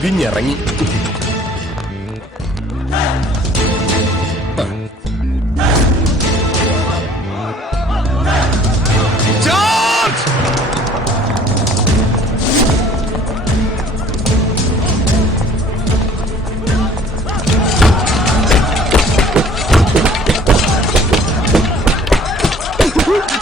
തിരിഞ്ഞിറങ്ങി.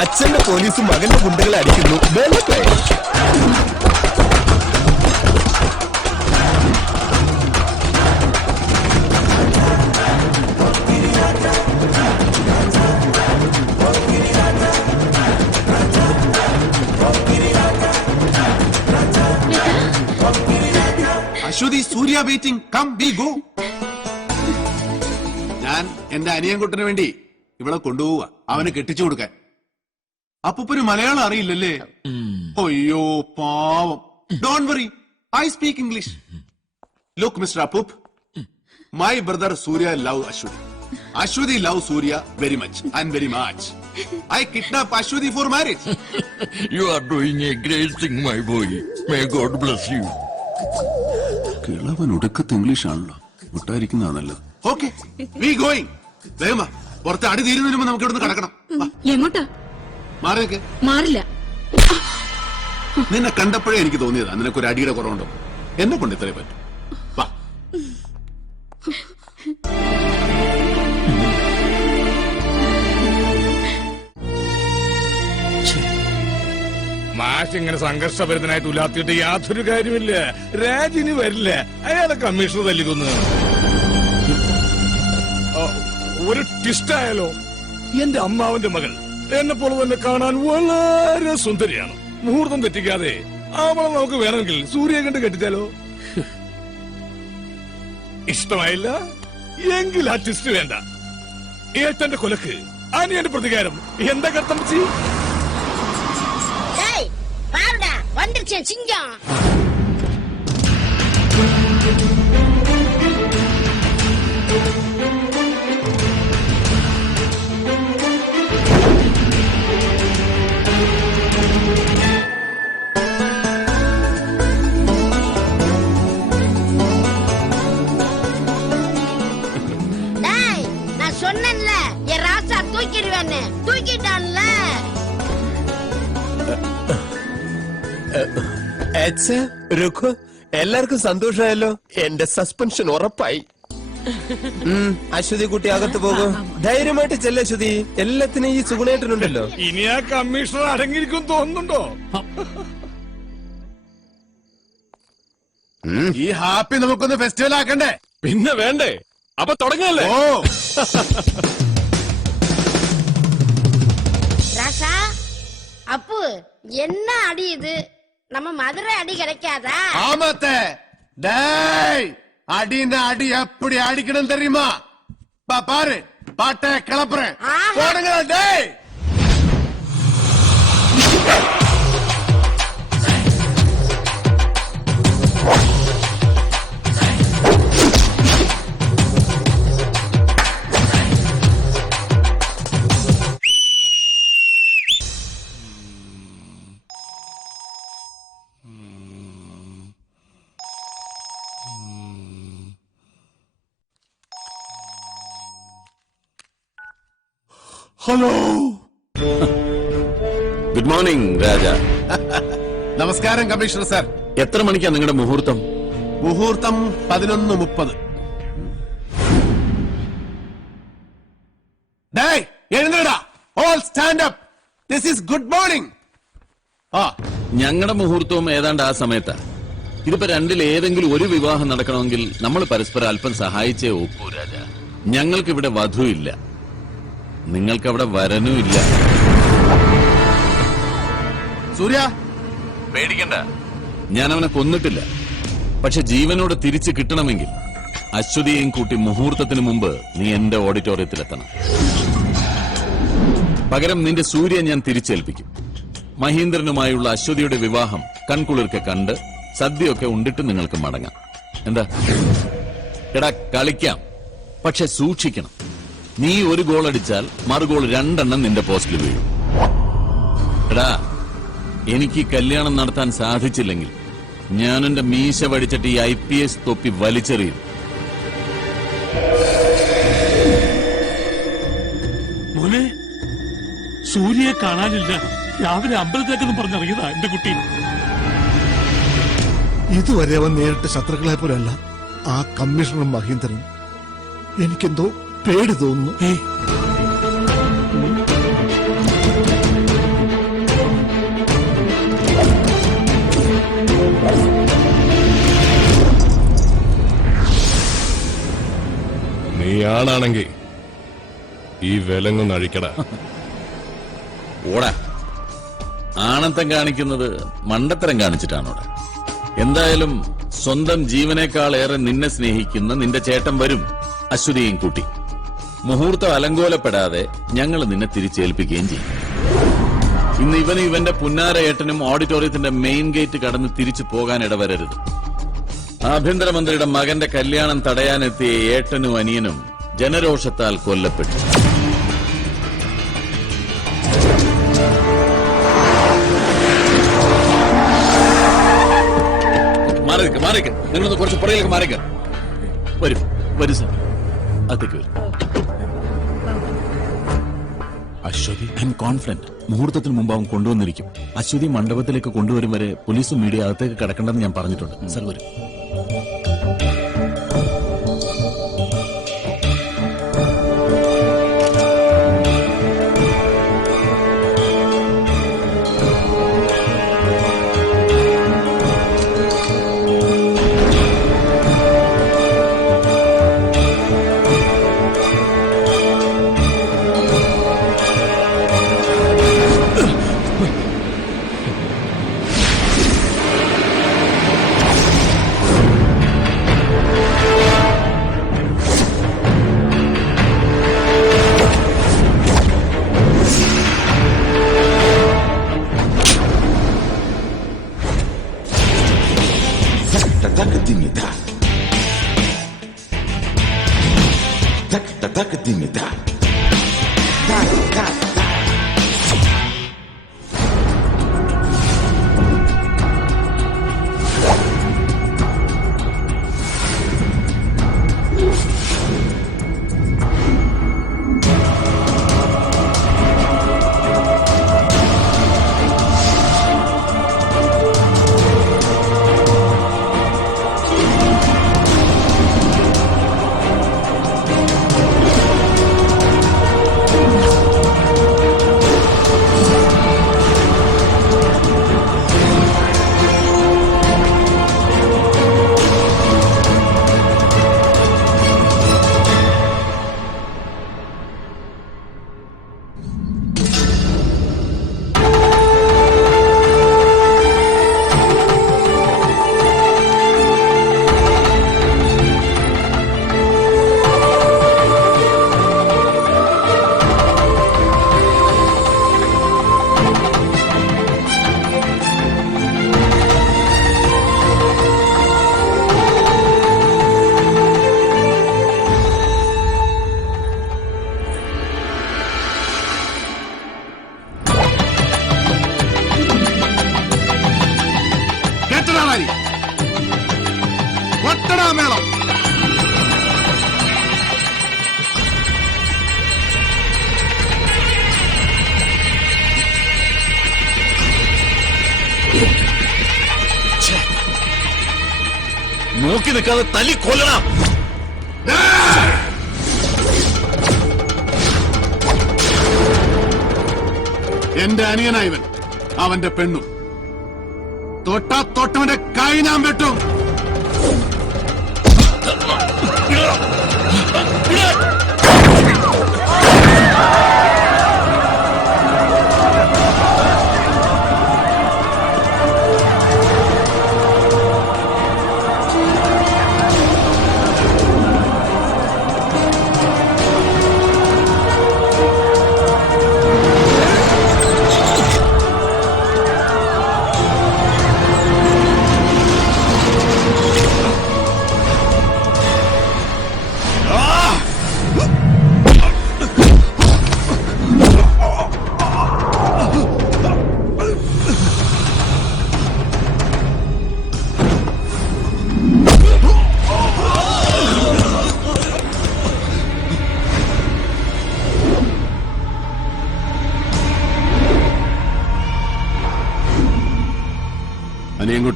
അച്ഛന്റെ പോലീസ് മകന്റെ ഗുണ്ടകളെ അടിക്കുന്നു. അശ്വതി, സൂര്യ വെയിറ്റിംഗ്, കം ബി ഗോ. ഞാൻ എന്റെ അനിയൻകുട്ടന് വേണ്ടി ഇവിടെ കൊണ്ടുപോവുക, അവന് കെട്ടിച്ചു കൊടുക്കാൻ. അപ്പൂപ്പന് മലയാളം അറിയില്ലല്ലേ? അയ്യോ പാവം. Don't worry, I speak English. Look mister അപ്പൂപ്പ്, my brother Surya love Ashwati. Ashwati loves Surya very much and very much. I kidnap Ashwati for marriage. You are doing a great thing, my boy. May God bless you. കിളവൻ ഒടുക്കത്ത് English ആണല്ലോ, വിട്ടായിരിക്കുന്നതാ നല്ലത്. Okay, we going. വേഗം പുറത്ത് അടി തീരുന്നതിന് മുമ്പ് നമുക്ക് ഇവിടുന്ന് കടക്കണം. എങ്ങോട്ടാ? മാറിയൊക്കെ. മാറില്ല. നിന്നെ കണ്ടപ്പോഴേ എനിക്ക് തോന്നിയതാ നിനക്കൊരു അടിയുടെ കുറവുണ്ടോ. എന്നെ കൊണ്ട് ഇത്രേ പറ്റും. വാ. മാഷ് ഇങ്ങനെ സംഘർഷഭരിതനായിട്ട് ഉലാത്തിയിട്ട് യാതൊരു കാര്യമില്ല. രാജിന് വരില്ല, അയാളെ കമ്മീഷണർ തല്ലിക്കൊന്നു. ഒരു ട്വിസ്റ്റ് ആയാലോ? എന്റെ അമ്മാവന്റെ മകൾ എന്നെ പോലെ തന്നെ കാണാൻ വളരെ സുന്ദരിയാണ്. മുഹൂർത്തം തെറ്റിക്കാതെ അവളെ നമുക്ക് വേണമെങ്കിൽ സൂര്യ കണ്ട് കെട്ടിച്ചാലോ? ഇഷ്ടമായില്ല എങ്കിൽ ആ ട്വിസ്റ്റ് വേണ്ട. ഏട്ടന്റെ കൊലക്ക് അനിയന്റെ പ്രതികാരം എന്താ കർത്തം ചെയ്യും? வந்துருச்சேன் சிங்கம். நான் சொன்னேன்ல என் ராசா தூக்கிடுவேன்னு, தூக்கிட்டான்ல. എല്ലാവർക്കും സന്തോഷമായല്ലോ. എന്റെ സസ്പെൻഷൻ ഉറപ്പായി. അശ്വതി കുട്ടി അകത്ത് പോകും. ധൈര്യമായിട്ട് ചെല്ല അശ്വതി, എല്ലാത്തിനും ഈ സുഗുണേട്ടനുണ്ടല്ലോ. ഇനി ആ കമ്മീഷണർ അടങ്ങിയിരിക്കും തോന്നുന്നുണ്ടോ? ഈ ഹാപ്പി നമുക്കൊന്ന് ഫെസ്റ്റിവൽ ആക്കണ്ടേ? പിന്നെ വേണ്ടേ? അപ്പൊ തുടങ്ങല്ലേ? ഓ ராசா, அப்பு என்ன அடி இது? நம்ம மதுரை அடி கிடைக்காதா? ஆமாத்தே. டேய், அடினா அடி எப்படி அடிக்கணும் தெரியுமா? பாரு, பாட்டை கிளப்புறேன். போடுங்க டேய். ഹലോ. Good morning Raja. നമസ്കാരം കമ്മീഷണർ സാർ. എത്ര മണിക്കാ നിങ്ങളുടെ മുഹൂർത്തം? മുഹൂർത്തം 11:30. ഡേയ്, എഴുന്നേടാ. All stand up. This is good morning. ഞങ്ങളുടെ മുഹൂർത്തവും ഏതാണ്ട് ആ സമയത്താ. ഇതിപ്പോ രണ്ടിൽ ഏതെങ്കിലും ഒരു വിവാഹം നടക്കണമെങ്കിൽ നമ്മൾ പരസ്പരം അല്പം സഹായിച്ചേ ഒക്കൂ രാജ. ഞങ്ങൾക്കിവിടെ വധുവില്ല, നിങ്ങൾക്കവിടെ വരനുമില്ല. സൂര്യ, പേടിക്കണ്ട, ഞാൻ അവനെ കൊന്നിട്ടില്ല. പക്ഷെ ജീവനോട് തിരിച്ചു കിട്ടണമെങ്കിൽ അശ്വതിയെയും കൂട്ടി മുഹൂർത്തത്തിന് മുമ്പ് നീ എന്റെ ഓഡിറ്റോറിയത്തിലെത്തണം. പകരം നിന്റെ സൂര്യ ഞാൻ തിരിച്ചേൽപ്പിക്കും. മഹീന്ദ്രനുമായുള്ള അശ്വതിയുടെ വിവാഹം കൺകുളിർക്കെ കണ്ട് സദ്യയൊക്കെ ഉണ്ടിട്ട് നിങ്ങൾക്ക് മടങ്ങാം. എന്താ? എടാ, കളിക്കാം, പക്ഷെ സൂക്ഷിക്കണം. നീ ഒരു ഗോൾ അടിച്ചാൽ മറുഗോൾ 2 നിന്റെ പോസ്റ്റിൽ വീഴും. എടാ, എനിക്ക് കല്യാണം നടത്താൻ സാധിച്ചില്ലെങ്കിൽ ഞാൻ എന്റെ മീശ വടിച്ചിട്ട് ഈ IPS തൊപ്പി വലിച്ചെറിയും. മോനെ, സൂര്യയെ കാണാനില്ല. രാവിലെ അമ്പലത്തിലേക്കെന്ന് പറഞ്ഞിറങ്ങിയതാ എന്റെ കുട്ടി. ഇതുവരെ അവൻ നേരിട്ട് ശത്രുക്കളെ പോലല്ല ആ കമ്മീഷണറും മഹീന്ദ്രനും. എനിക്കെന്തോ പേടി തോന്നുന്നു. നീയാണാണെങ്കിൽ ഈ വിലങ്ങൊന്ന് അഴിക്കടാ. ഓടാ, ആണത്തം കാണിക്കുന്നത് മണ്ടത്തരം കാണിച്ചിട്ടാണോടാ. എന്തായാലും സ്വന്തം ജീവനേക്കാൾ ഏറെ നിന്നെ സ്നേഹിക്കുന്ന നിന്റെ ചേട്ടൻ വരും, അശ്വതിയും കൂട്ടി. മുഹൂർത്തം അലങ്കോലപ്പെടാതെ ഞങ്ങൾ നിന്നെ തിരിച്ചേൽപ്പിക്കുകയും ചെയ്യും. ഇന്ന് ഇവനും ഇവന്റെ പുന്നാര ഏട്ടനും ഓഡിറ്റോറിയത്തിന്റെ മെയിൻ ഗേറ്റ് കടന്ന് തിരിച്ചു പോകാൻ ഇടവരരുത്. ആഭ്യന്തരമന്ത്രിയുടെ മകന്റെ കല്യാണം തടയാനെത്തിയ ഏട്ടനും അനിയനും ജനരോഷത്താൽ കൊല്ലപ്പെട്ടു. മാറിക്ക്, നിങ്ങളൊന്ന് കുറച്ച് പുറകിലേക്ക് മാറിക്ക. വരും സാർ, അകത്തേക്ക് വരും. അശ്വതി, ഐ എം കോൺഫിഡന്റ് മുഹൂർത്തത്തിന് മുമ്പ് അവൻ കൊണ്ടുവന്നിരിക്കും. അശ്വതി മണ്ഡപത്തിലേക്ക് കൊണ്ടുവരും വരെ പോലീസും മീഡിയ അകത്തേക്ക് കടക്കണ്ടെന്ന് ഞാൻ പറഞ്ഞിട്ടുണ്ട്. സാർ വരും. മേളം നോക്കി നിൽക്കാതെ തല്ലി കൊല്ലണം. എന്റെ അനിയനായവൻ, അവന്റെ പെണ്ണും തൊട്ടവന്റെ കൈ ഞാൻ വെട്ടും.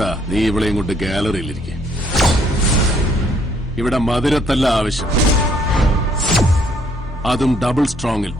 അനിയൻകുട്ടാ, നീ ഇവളെയും കൊണ്ട് ഗാലറിയിലിരിക്കെ. ഇവിടെ മധുരത്തല്ല ആവശ്യം, അതും double സ്ട്രോങ്ങിൽ.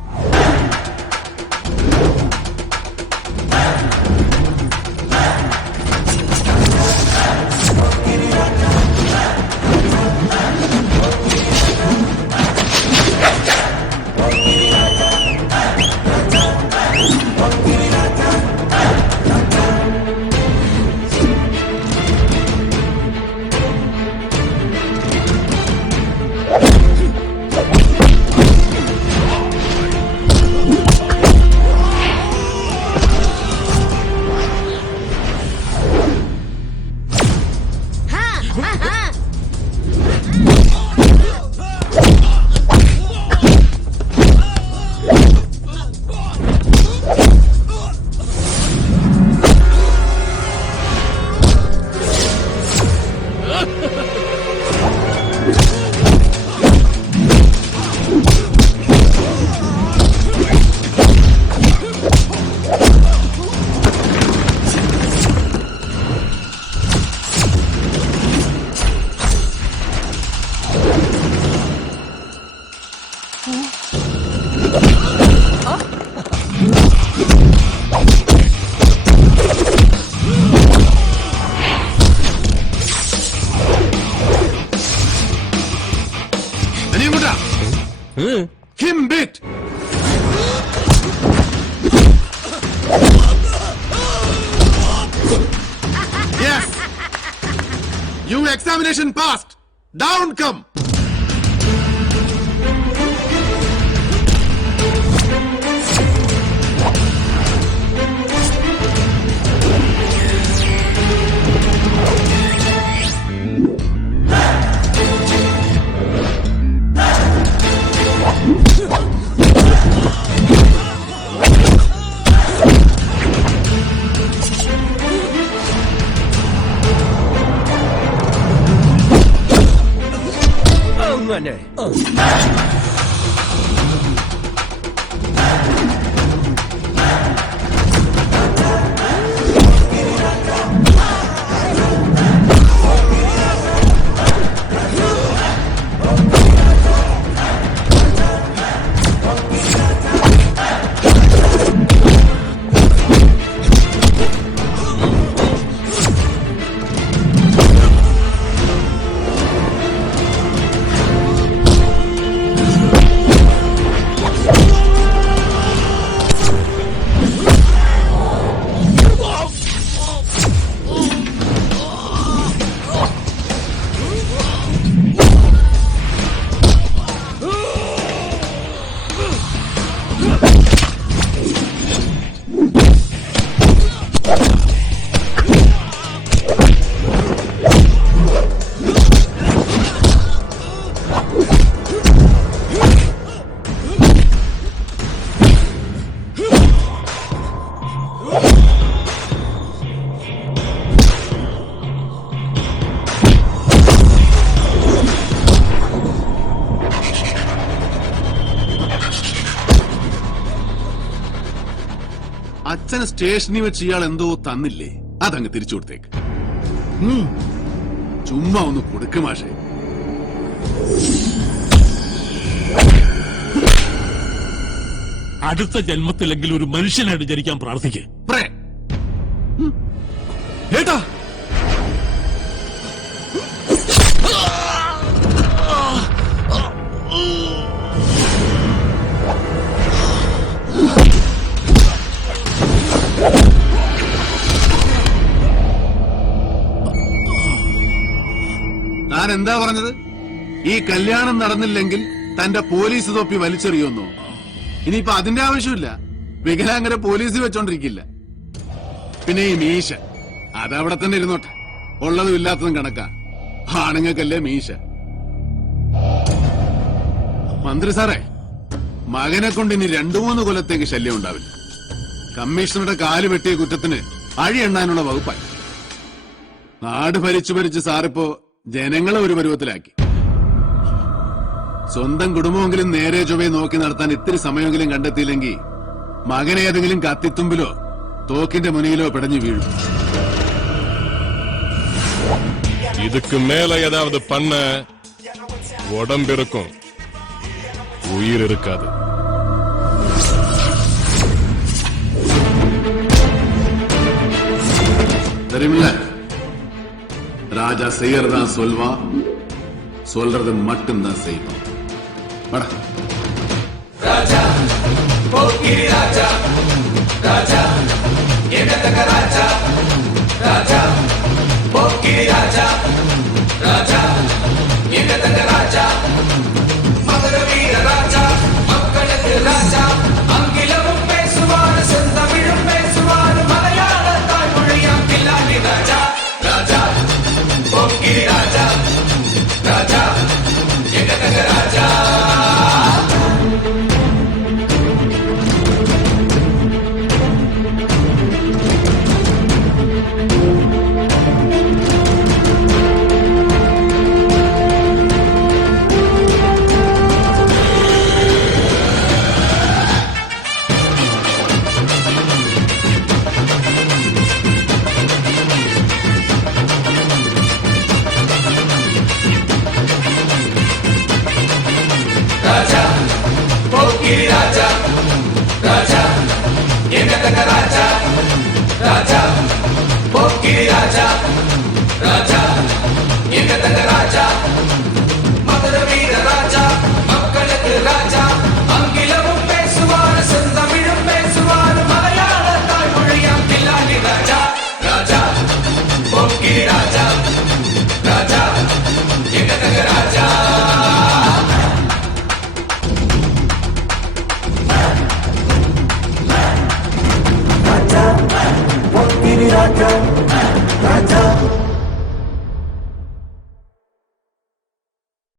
അനിയൻകുട്ടാ, him bit. Yes, you examination passed. Down come. അങ്ങനെ അച്ഛന് സ്റ്റേഷനിൽ വെച്ച് ഇയാൾ എന്തോ തന്നില്ലേ, അതങ്ങ് തിരിച്ചു കൊടുത്തേക്ക്. ചുമ്മാ ഒന്ന് കൊടുക്ക് മാഷേ. അടുത്ത ജന്മത്തിലെങ്കിലും ഒരു മനുഷ്യനായിട്ട് ജനിക്കാൻ പ്രാർത്ഥിക്കുക. ഏട്ടാ, താൻ എന്താ പറഞ്ഞത്? ഈ കല്യാണം നടന്നില്ലെങ്കിൽ തന്റെ പോലീസ് തൊപ്പി വലിച്ചെറിയുന്നോ? ഇനിയിപ്പോ അതിന്റെ ആവശ്യമില്ല, വികലാംഗരെ പോലീസിൽ വെച്ചോണ്ടിരിക്കില്ല. പിന്നെ ഈ മീശ അതവിടെ തന്നെ ഇരുന്നോട്ടെ, ഉള്ളതും ഇല്ലാത്തതും കണക്കാ. ആണുങ്ങൾക്കല്ലേ മീശ. മന്ത്രി സാറേ, മകനെ കൊണ്ട് ഇനി 2-3 കൊല്ലത്തേക്ക് ശല്യം ഉണ്ടാവില്ല. കമ്മീഷണറുടെ കാല് വെട്ടിയ കുറ്റത്തിന് അഴി എണ്ണാനുള്ള വകുപ്പായി. നാട് ഭരിച്ചു ഭരിച്ച് സാറിപ്പോ ജനങ്ങളെ ഒരു പരുവത്തിലാക്കി. സ്വന്തം കുടുംബമെങ്കിലും നേരെ ചൊവ്വേ നോക്കി നടത്താൻ ഇത്തിരി സമയമെങ്കിലും കണ്ടെത്തിയില്ലെങ്കിൽ മകനെ ഏതെങ്കിലും കത്തിത്തുമ്പിലോ തോക്കിന്റെ മുനയിലോ പിടഞ്ഞു വീഴും. இதுக்கு மேல ஏதாவது பண்ண உடம்பு இருக்கும், உயிர் இருக்காது. தெரியுமில்ல, ராஜா செய்யறதா சொல்வான், சொல்றது மட்டும்தான் செய்வான். வாடா. ராஜா போக்கிரி ராஜா, ராஜா எங்கத்தக்க ராஜா, ராஜா போக்கிரி ராஜா, ராஜா எங்கத்தக்க ராஜா, மதுர வீர ராஜா, மக்களுக்கு ராஜா, ஆங்கிலமும் பேசுவார், செந்தமிழும் பேசுவார், மலையாள தாய்மொழியாம் கில்லாடி ராஜா, ராஜா போக்கிரி ராஜா, ராஜா எங்கத்தக்க ராஜா. ராஜா போக்கிரி ராஜா, ராஜா எங்கத்தக்க ராஜா, ராஜா போக்கிரி ராஜா, ராஜா எங்கத்தக்க ராஜா, மதுர வீர ராஜா, மக்களுக்கு ராஜா, ஆங்கிலமும் பேசுவார், செந்தமிழும் பேசுவார், மலையாள தாய்மொழியாம் கில்லாடி ராஜா, ராஜா போக்கிரி ராஜா, ராஜா எங்கத்தக்க ராஜா. Raja, Raja, Raja,